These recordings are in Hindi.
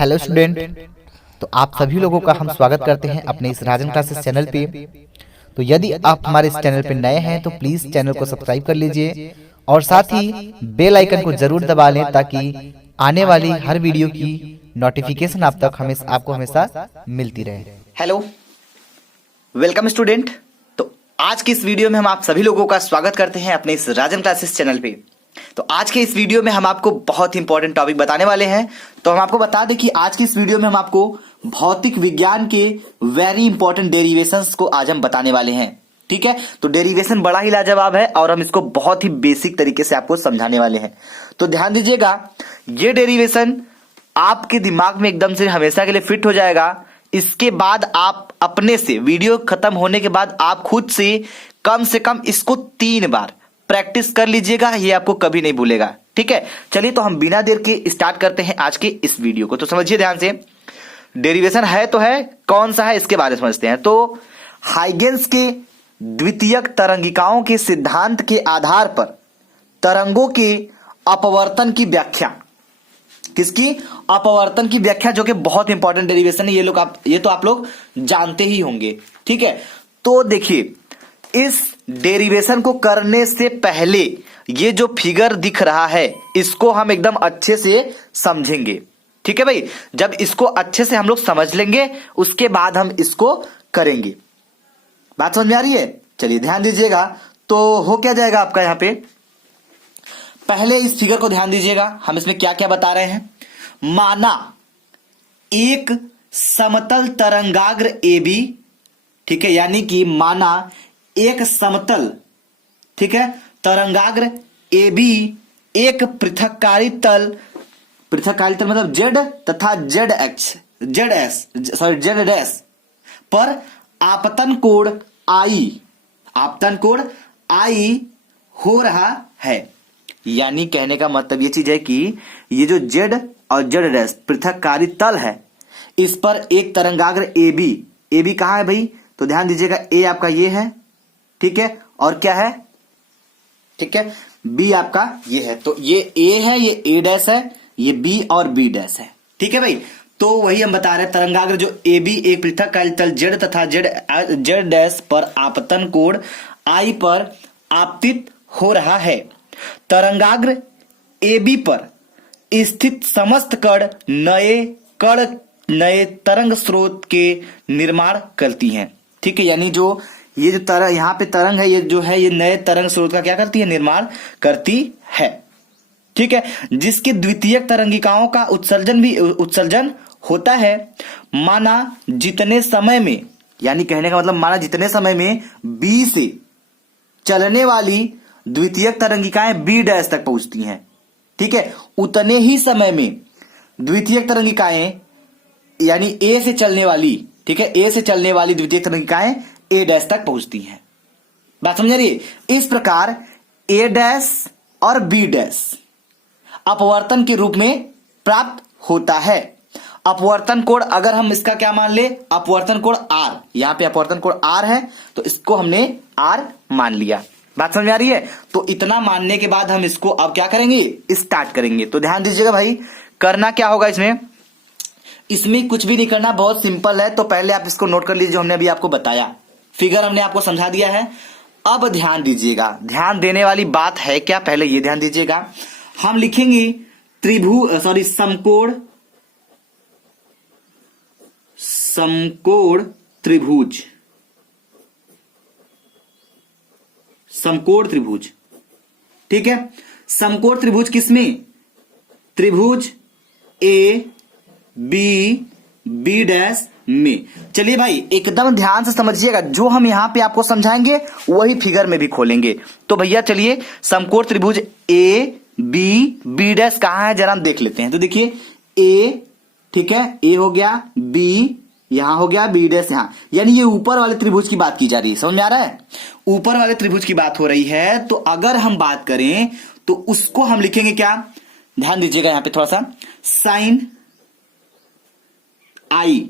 Hello student. तो आप सभी लोगों का हम स्वागत करते हैं अपने इस राजन क्लासेस चैनल पे। तो यदि आप हमारे इस चैनल पे नए हैं तो प्लीज़ चैनल को सब्सक्राइब कर लीजिए और साथ ही बेल आइकन को ज़रूर दबा लें ताकि आने वाली हर वीडियो की नोटिफिकेशन आपको हमेशा मिलती रहे। Hello, welcome student. तो आज की इस वीडियो में हम आप सभी लोगों का स्वागत करते हैं अपने इस राजन क्लासेस चैनल पे। तो आज के इस वीडियो में हम आपको बहुत इंपॉर्टेंट टॉपिक बताने वाले हैं। तो हम आपको बता दें कि आज की इस वीडियो में हम आपको भौतिक विज्ञान के वेरी इंपॉर्टेंट डेरिवेशंस को आज हम बताने वाले हैं। ठीक है, तो डेरिवेशन बड़ा ही लाजवाब है और हम इसको बहुत ही बेसिक तरीके से आपको समझाने वाले हैं। तो ध्यान दीजिएगा, ये डेरिवेशन आपके दिमाग में एकदम से हमेशा के लिए फिट हो जाएगा। इसके बाद आप अपने से वीडियो खत्म होने के बाद आप खुद से कम इसको 3 बार प्रैक्टिस कर लीजिएगा, ये आपको कभी नहीं भूलेगा। ठीक है, चलिए तो हम बिना देर के स्टार्ट करते हैं आज के इस वीडियो को। तो समझिए ध्यान से, डेरिवेशन है तो है, कौन सा है इसके बारे में समझते हैं। तो हाइगेंस के द्वितीयक तरंगिकाओं के सिद्धांत के आधार पर तरंगों के अपवर्तन की व्याख्या, किसकी? अपवर्तन की व्याख्या, जो कि बहुत इंपॉर्टेंट डेरिवेशन है। ये तो आप लोग जानते ही होंगे। ठीक है, तो देखिए, इस डेरिवेशन को करने से पहले ये जो फिगर दिख रहा है इसको हम एकदम अच्छे से समझेंगे। ठीक है भाई, जब इसको अच्छे से हम लोग समझ लेंगे उसके बाद हम इसको करेंगे। बात समझ में आ रही है? चलिए ध्यान दीजिएगा। तो हो क्या जाएगा आपका यहां पे, पहले इस फिगर को ध्यान दीजिएगा, हम इसमें क्या क्या बता रहे हैं। माना एक समतल तरंगाग्र AB, ठीक है, यानी कि माना एक समतल, ठीक है, तरंगाग्र AB एक पृथक्कारी तल मतलब Z तथा Z पर आपतन कोण I हो रहा है। यानी कहने का मतलब ये चीज है कि ये जो Z और Z' पृथक्कारी तल है, इस पर एक तरंगाग्र AB कहां है भाई? तो ध्यान दीजिएगा, A आपका ये है, ठीक है, और क्या है? ठीक है, B आपका ये है। तो ये A है, ये A' है, ये B और B' है। ठीक है भाई, तो वही हम बता रहे हैं, तरंगाग्र जो AB एक पृथक्कारी तल Z तथा Z' पर आपतन कोण I पर आपतित हो रहा है। तरंगाग्र AB पर स्थित समस्त कण नए तरंग स्रोत के निर्माण करती हैं। ठीक है, यानी जो ये जो यहाँ पे तरंग है, ये जो है, ये नए तरंग स्रोत का क्या करती है? निर्माण करती है। ठीक है, जिसके द्वितीयक तरंगिकाओं का उत्सर्जन होता है। माना जितने समय में, यानी कहने का मतलब माना जितने समय में B से चलने वाली द्वितीयक तरंगिकाएं B' तक पहुंचती हैं, ठीक है, उतने ही समय में द्वितीयक तरंगिकाएं यानी A से चलने वाली, ठीक है, A से चलने वाली द्वितीयक तरंगिकाएं A' तक पहुंचती हैं। बात समझ रही है? इस प्रकार A' और B' अपवर्तन के रूप में प्राप्त होता है। अपवर्तन कोण अगर हम इसका क्या मान ले, अपवर्तन कोण R, यहां पे अपवर्तन कोण R है तो इसको हमने R मान लिया। बात समझ में आ रही है? तो इतना मानने के बाद हम इसको अब क्या करेंगे? स्टार्ट करेंगे। तो ध्यान दीजिएगा भाई, करना क्या होगा इसमें कुछ भी नहीं करना, बहुत सिंपल है। तो पहले आप इसको नोट कर लीजिए, जो हमने अभी आपको बताया, फिगर हमने आपको समझा दिया है। अब ध्यान दीजिएगा, ध्यान देने वाली बात है क्या, पहले ये ध्यान दीजिएगा। हम लिखेंगे समकोण त्रिभुज। ठीक है, समकोण त्रिभुज किसमें? त्रिभुज AB' में। चलिए भाई, एकदम ध्यान से समझिएगा, जो हम यहां पे आपको समझाएंगे वही फिगर में भी खोलेंगे। तो भैया चलिए, समकोण त्रिभुज AB' कहां है जरा हम देख लेते हैं। तो देखिए, A, ठीक है, A हो गया, B यहां हो गया, B' यहां, यानी ये ऊपर वाले त्रिभुज की बात की जा रही है। समझ में आ रहा है? ऊपर वाले त्रिभुज की बात हो रही है। तो अगर हम बात करें तो उसको हम लिखेंगे क्या? ध्यान दीजिएगा यहां पे थोड़ा सा, साइन I।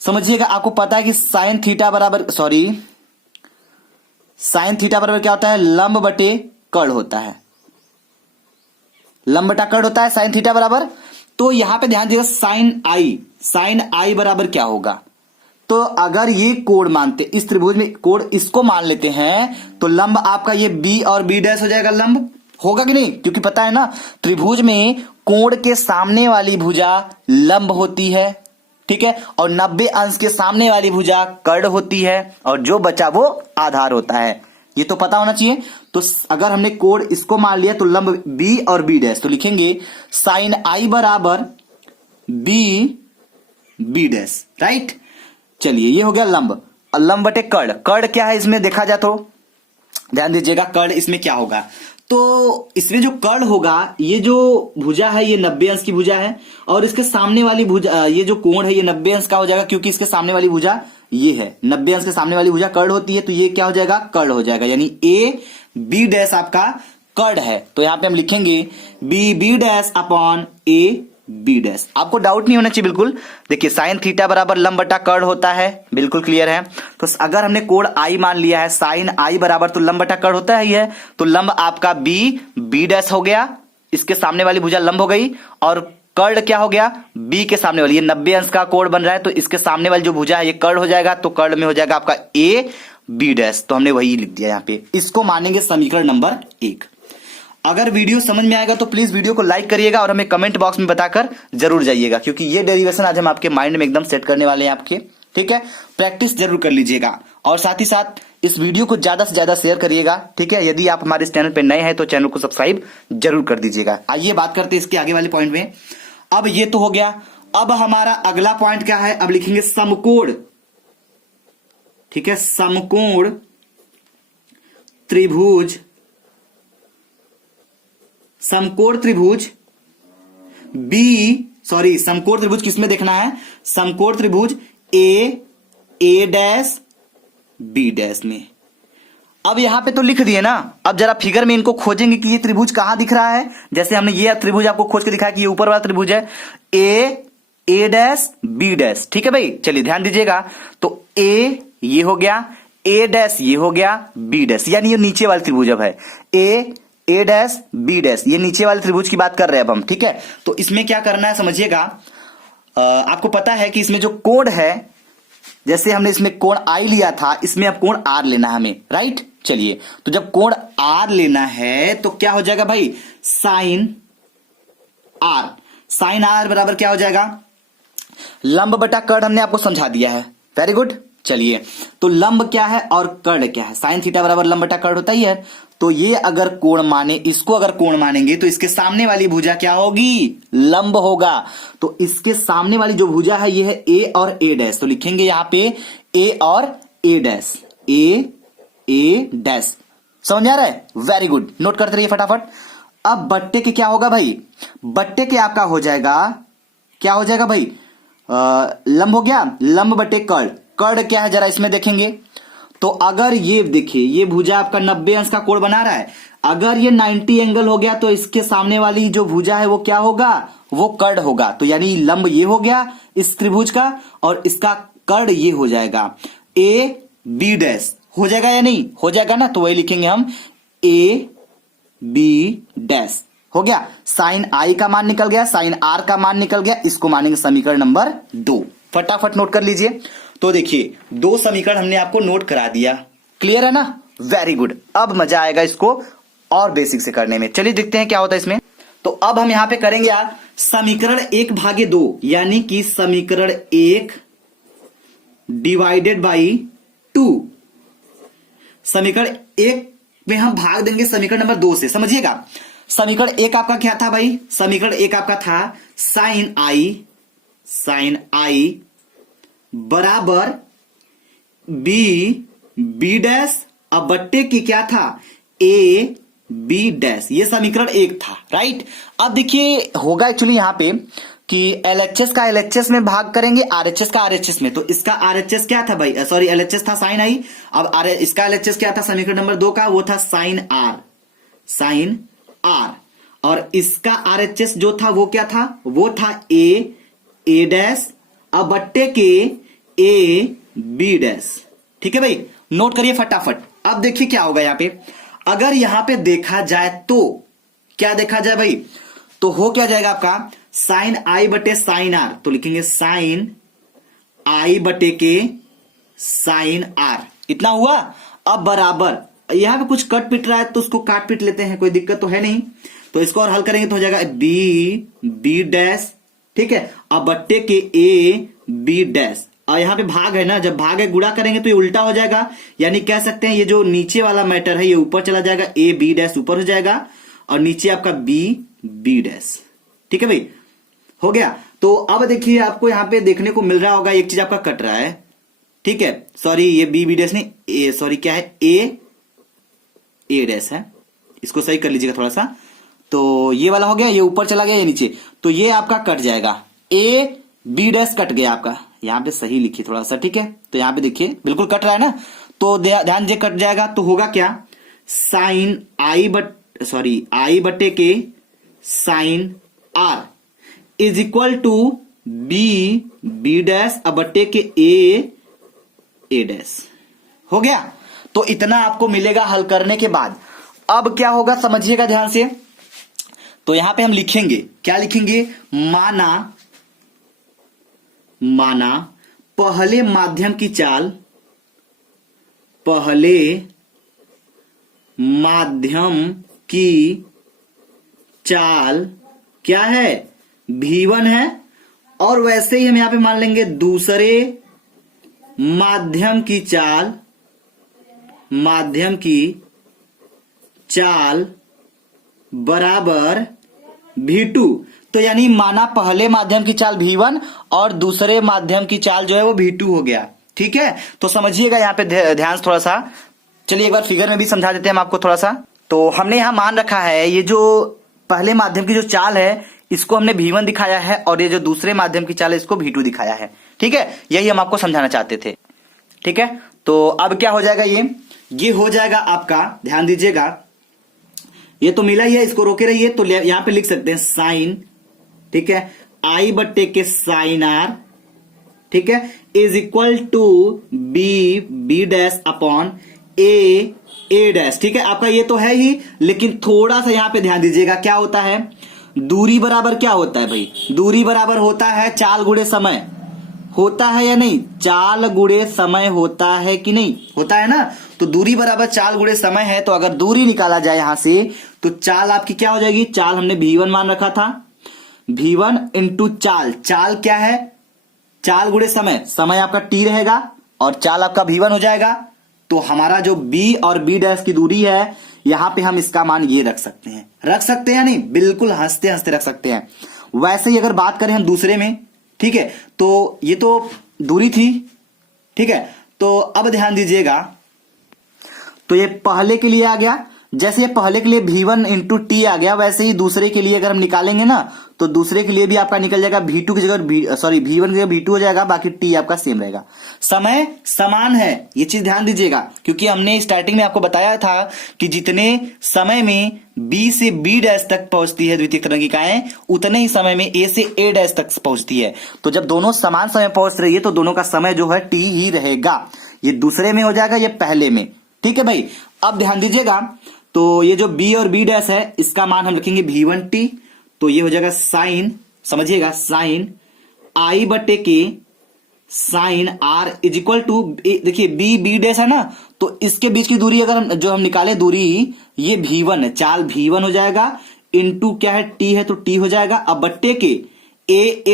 समझिएगा, आपको पता है कि साइन थीटा बराबर क्या होता है? लंब बटे कर्ण होता है। लंब बटा कर्ण होता है साइन थीटा बराबर। तो यहां पे ध्यान दीजिएगा साइन आई बराबर क्या होगा, तो अगर ये कोण मानते, इस त्रिभुज में कोण इसको मान लेते हैं तो लंब आपका ये बी और बी डैश हो जाएगा, लंब होगा कि नहीं, क्योंकि पता है ना त्रिभुज में कोण के सामने वाली भुजा लंब होती है, ठीक है, और 90 अंश के सामने वाली भुजा कर्ण होती है, और जो बचा वो आधार होता है, ये तो पता होना चाहिए। तो अगर हमने कोण इसको मान लिया तो लंब बी और बी डैश, तो लिखेंगे साइन आई बराबर बी डैश, राइट। चलिए ये हो गया लंब, और लंब बटे कर्ण, कर्ण क्या है इसमें देखा जाए तो ध्यान दीजिएगा, कर्ण इसमें क्या होगा, तो इसमें जो कर्ण होगा, ये जो भुजा है ये 90 अंश की भुजा है, और इसके सामने वाली भुजा, ये जो कोण है ये 90 अंश का हो जाएगा, क्योंकि इसके सामने वाली भुजा ये है 90 अंश के सामने वाली भुजा कर्ण होती है, तो ये क्या हो जाएगा, कर्ण हो जाएगा, यानी ए बी डैश आपका कर्ण है। तो यहां पे हम लिखेंगे B dash upon A B dash. आपको डाउट नहीं होना चाहिए बिल्कुल, देखिए साइन थीटा बराबर लंब बटा कर्ण होता है, बिल्कुल क्लियर है। तो अगर हमने कोण आई मान लिया है, साइन आई बराबर तो लंब बटा कर्ण होता ही है, तो लंब आपका बी डैश हो गया, इसके सामने वाली भुजा लंब हो गई, और कर्ण क्या हो गया, बी के सामने वाली, ये 90 अंश का कोण बन रहा है, तो इसके सामने वाली जो भुजा है ये कर्ण हो जाएगा, तो कर्ण में हो जाएगा आपका ए बी डैश, तो हमने वही लिख दिया यहाँ पे, इसको मानेंगे समीकरण नंबर 1। अगर वीडियो समझ में आएगा तो प्लीज वीडियो को लाइक करिएगा और हमें कमेंट बॉक्स में बताकर जरूर जाइएगा, क्योंकि ये डेरिवेशन आज हम आपके माइंड में एकदम सेट करने वाले हैं आपके, ठीक है। प्रैक्टिस जरूर कर लीजिएगा, और साथ ही साथ इस वीडियो को ज्यादा से ज्यादा शेयर करिएगा, ठीक है। यदि आप हमारे इस चैनल पर नए हैं तो चैनल को सब्सक्राइब जरूर कर दीजिएगा। आइए बात करते हैं इसके आगे वाले पॉइंट में। अब ये तो हो गया, अब हमारा अगला पॉइंट क्या है, अब लिखेंगे समकोण, ठीक है, समकोण त्रिभुज, समकोण त्रिभुज समकोण त्रिभुज किसमें देखना है, समकोण त्रिभुज ए डैश बी डैश में। अब यहां पे तो लिख दिए ना, अब जरा फिगर में इनको खोजेंगे कि ये त्रिभुज कहां दिख रहा है। जैसे हमने ये त्रिभुज आपको खोज के दिखाया कि ये ऊपर वाला त्रिभुज है ए डैश बी डैश, ठीक है भाई। चलिए ध्यान दीजिएगा, तो ए ये हो गया, ए डैश ये हो गया, बी डैश, यानी ये नीचे वाला त्रिभुज अब है ए डैश बी डैश, ये नीचे वाले त्रिभुज की बात कर रहे हैं अब हम, ठीक है। तो इसमें क्या करना है समझिएगा, आपको पता है कि इसमें जो कोण है, जैसे हमने इसमें कोण आई लिया था, इसमें अब कोण आर लेना है हमें, राइट। चलिए, तो जब कोण आर लेना है तो क्या हो जाएगा भाई, साइन आर बराबर क्या हो जाएगा, लंब बटा कर्ण, हमने आपको समझा दिया है, वेरी गुड। चलिए, तो लंब क्या है और कर्ण क्या है, साइन थीटा बराबर लंब बटा कर्ण होता ही है, तो ये अगर कोण माने, इसको अगर कोण मानेंगे तो इसके सामने वाली भुजा क्या होगी, लंब होगा, तो इसके सामने वाली जो भुजा है ये है ए और ए डैश, तो लिखेंगे यहां पे ए और ए डैश, ए डैश, समझ में आ रहा है, वेरी गुड, नोट करते रहिए फटाफट। अब बट्टे के क्या होगा भाई, बट्टे के आपका हो जाएगा, क्या हो जाएगा भाई, लंब हो गया, लंब बटे कर्ण, कर्ण क्या है जरा इसमें देखेंगे, तो अगर ये देखिए ये भुजा आपका 90 अंश का कोण बना रहा है, अगर ये 90 एंगल हो गया तो इसके सामने वाली जो भुजा है वो क्या होगा, वो कर्ण होगा, तो यानी लंब ये हो गया इस त्रिभुज का, और इसका कर्ण ये हो जाएगा ए बी डैश, हो जाएगा या नहीं हो जाएगा ना, तो वही लिखेंगे हम ए बी डैश, हो गया। साइन आई का मान निकल गया, साइन आर का मान निकल गया, इसको मानेंगे समीकरण नंबर 2, फटाफट नोट कर लीजिए। तो देखिए 2 समीकरण हमने आपको नोट करा दिया, क्लियर है ना, वेरी गुड। अब मजा आएगा इसको और बेसिक से करने में। चलिए देखते हैं क्या होता है इसमें। तो अब हम यहां पे करेंगे समीकरण 1/2, यानी कि समीकरण 1 डिवाइडेड बाई 2, समीकरण 1 में हम भाग देंगे समीकरण नंबर 2 से, समझिएगा। समीकरण 1 आपका क्या था भाई, समीकरण 1 आपका था साइन आई बराबर बी डैश, अब बट्टे की क्या था, ए बी डैश, ये समीकरण 1 था, राइट। अब देखिए होगा एक्चुअली यहां पे कि एलएचएस का एलएचएस में भाग करेंगे, आरएचएस का आरएचएस में, तो इसका आरएचएस क्या था भाई, सॉरी एलएचएस था साइन आई, अब इसका एलएचएस क्या था समीकरण नंबर 2 का, वो था साइन आर, और इसका आरएचएस जो था वो क्या था, वो था ए डैश, अब बट्टे के ए बी डैश, ठीक है भाई, नोट करिए फटाफट। अब देखिए क्या होगा यहां पे, अगर यहां पे देखा जाए तो क्या देखा जाए भाई, तो हो क्या जाएगा आपका साइन आई बटे साइन आर, तो लिखेंगे साइन आई बटे के साइन आर, इतना हुआ। अब बराबर यहां पे कुछ कट पिट रहा है तो उसको काट पिट लेते हैं, कोई दिक्कत तो है नहीं। तो इसको और हल करेंगे तो हो जाएगा बी डैश, ठीक है। अब बट्टे के ए बी डैश, और यहां पे भाग है ना, जब भाग है गुणा करेंगे तो ये उल्टा हो जाएगा, यानी कह सकते हैं ये जो नीचे वाला मैटर है ये ऊपर चला जाएगा, ए बी डैश ऊपर हो जाएगा और नीचे आपका बी डैश, ठीक है भाई, हो गया। तो अब देखिए आपको यहां पे देखने को मिल रहा होगा एक चीज आपका कट रहा है, ठीक है, सॉरी ये बी डैश नहीं, ए सॉरी क्या है, ए डैश है, इसको सही कर लीजिएगा थोड़ा सा। तो ये वाला हो गया, ये ऊपर चला गया, ये नीचे, तो ये आपका कट जाएगा, ए बी डैश कट गया आपका, यहां पे सही लिखिए थोड़ा सा, ठीक है। तो यहां पे देखिए बिल्कुल कट रहा है ना, तो ध्यान दीजिए कट जाएगा तो होगा क्या, साइन आई बटे के sine r is equal to B dash अब बटे के ए डैश, हो गया। तो इतना आपको मिलेगा हल करने के बाद। अब क्या होगा समझिएगा ध्यान से, तो यहां पे हम लिखेंगे, क्या लिखेंगे, माना पहले माध्यम की चाल, पहले माध्यम की चाल क्या है, V1 है, और वैसे ही हम यहां पे मान लेंगे दूसरे माध्यम की चाल बराबर V2। तो यानी माना पहले माध्यम की चाल V1 और दूसरे माध्यम की चाल जो है वो V2 हो गया, ठीक है। तो समझिएगा यहां पे ध्यान थोड़ा सा, चलिए एक बार फिगर में भी समझा देते हैं हम आपको थोड़ा सा। तो हमने यहां मान रखा है ये जो पहले माध्यम की जो चाल है इसको हमने V1 दिखाया है और ये जो दूसरे माध्यम की चाल है इसको V2 दिखाया है, ठीक है, यही हम आपको समझाना चाहते थे, ठीक है। तो अब क्या हो जाएगा, ये हो जाएगा आपका, ध्यान दीजिएगा, ये तो मिला ही है, इसको रोके रहिए, तो यहां पे लिख सकते हैं साइन, ठीक है, आई बट्टे के साइन आर, ठीक है, is equal to B dash upon A dash, ठीक है। आपका ये तो है ही, लेकिन थोड़ा सा यहां पे ध्यान दीजिएगा, क्या होता है, दूरी बराबर क्या होता है भाई, दूरी बराबर होता है चाल गुणे समय, होता है या नहीं, चाल गुणे समय होता है कि नहीं, होता है ना। तो दूरी बराबर चाल गुणे समय है, तो अगर दूरी निकाला जाए यहां से तो चाल आपकी क्या हो जाएगी, चाल हमने V1 मान रखा था, V1 इंटू चाल क्या है, चाल गुणे समय, समय आपका T रहेगा और चाल आपका V1 हो जाएगा। तो हमारा जो B और B डैश की दूरी है यहां पे हम इसका मान ये रख सकते हैं या नहीं, बिल्कुल हंसते हंसते रख सकते हैं। वैसे ही अगर बात करें हम दूसरे में, ठीक है, तो ये तो दूरी थी, ठीक है। तो अब ध्यान दीजिएगा, तो ये पहले के लिए आ गया, जैसे ये पहले के लिए V1 इंटू टी आ गया, वैसे ही दूसरे के लिए अगर हम निकालेंगे ना तो दूसरे के लिए भी आपका निकल जाएगा V2 की जगह V1 की जगह V2 हो जाएगा, बाकी टी आपका सेम रहेगा। समय समान है, ये चीज ध्यान दीजिएगा, क्योंकि हमने स्टार्टिंग में आपको बताया था कि जितने समय में B से B डैश तक पहुंचती है द्वितीयक तरंगिकाएं, उतने ही समय में A से A डैश तक पहुंचती है। तो जब दोनों समान समय पहुंच रही है तो दोनों का समय जो है T ही रहेगा, ये दूसरे में हो जाएगा, ये पहले में, ठीक है भाई। अब ध्यान दीजिएगा, तो ये जो B और B डैश है इसका मान हम रखेंगे V1T, तो ये हो जाएगा साइन, समझिएगा, साइन आई बटे के sine r is equal to, देखिए B डैश है ना, तो इसके बीच की दूरी अगर हम निकाले दूरी, ये V1 है, चाल V1 हो जाएगा, इंटू क्या है T है तो T हो जाएगा, अब बट्टे के ए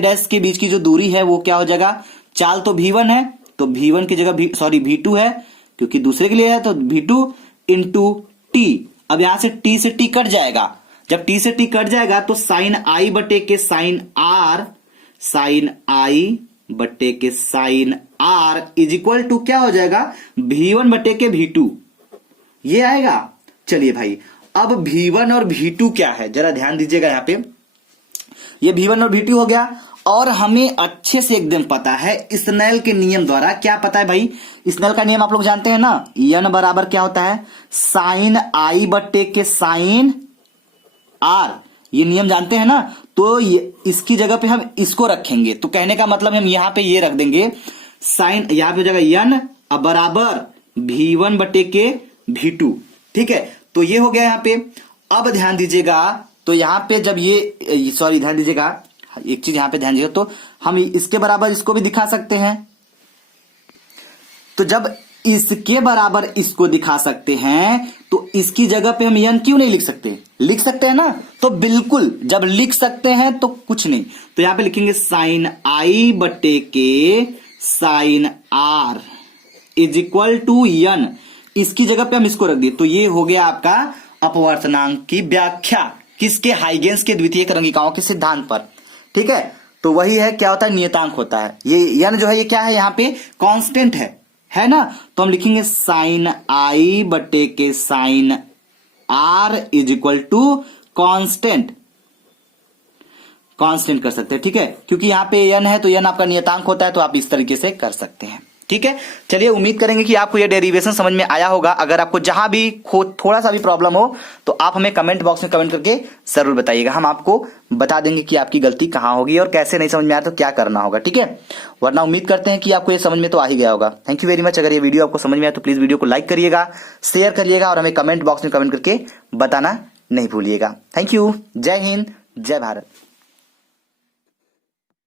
डैश के बीच की जो दूरी है वो क्या हो जाएगा, चाल तो V1 है तो V1 की जगह V2 है, क्योंकि दूसरे के लिए है तो V2 इंटू T। अब यहां से T से T कट जाएगा, जब T से T कट जाएगा तो साइन आई बटे के sine r is equal to क्या हो जाएगा, V1 बटे के V2, ये आएगा। चलिए भाई, अब V1 और V2 क्या है जरा ध्यान दीजिएगा, यहां पे ये V1 और V2 हो गया, और हमें अच्छे से एकदम पता है स्नेल के नियम द्वारा, क्या पता है भाई, स्नेल का नियम आप लोग जानते हैं ना, n बराबर क्या होता है, साइन आई बटे के साइन आर, ये नियम जानते हैं ना। तो इसकी जगह पे हम इसको रखेंगे, तो कहने का मतलब हम यहां पे ये रख देंगे, साइन यहां पे हो जाएगा n अब बराबर V1 बटे के V2, ठीक है। तो ये हो गया यहां पे। अब ध्यान दीजिएगा, तो यहाँ पे जब ये सॉरी ध्यान दीजिएगा, एक चीज यहाँ पे ध्यान दीजिएगा, तो हम इसके बराबर इसको भी दिखा सकते हैं। तो जब इसके बराबर इसको दिखा सकते हैं तो इसकी जगह पे हम n क्यों नहीं लिख सकते? लिख सकते हैं ना। तो बिल्कुल जब लिख सकते हैं तो कुछ नहीं, तो यहां पे लिखेंगे साइन i बटे के sine r is equal to n। इसकी जगह पे हम इसको रख दिए, तो ये हो गया आपका अपवर्तनांक की व्याख्या। किसके? हाइगेंस के द्वितीयक रंगिकाओं के सिद्धांत पर। ठीक है, तो वही है, क्या होता है? नियतांक होता है। ये n जो है ये क्या है? यहाँ पे कांस्टेंट है ना। तो हम लिखेंगे साइन i बटे के sine r is equal to constant कर सकते हैं। ठीक है, क्योंकि यहां पे n है तो n आपका नियतांक होता है, तो आप इस तरीके से कर सकते हैं। ठीक है, चलिए उम्मीद करेंगे कि आपको यह डेरिवेशन समझ में आया होगा। अगर आपको जहां भी थोड़ा सा भी प्रॉब्लम हो तो आप हमें कमेंट बॉक्स में कमेंट करके जरूर बताइएगा। हम आपको बता देंगे कि आपकी गलती कहां होगी और कैसे नहीं समझ में आया तो क्या करना होगा। ठीक है, वरना उम्मीद करते हैं कि आपको ये समझ में तो आ ही गया होगा। Thank you very much. अगर ये वीडियो आपको समझ में आया तो प्लीज वीडियो को लाइक करिएगा, शेयर करिएगा और हमें कमेंट बॉक्स में कमेंट करके बताना नहीं भूलिएगा। Thank you. जय हिंद, जय भारत।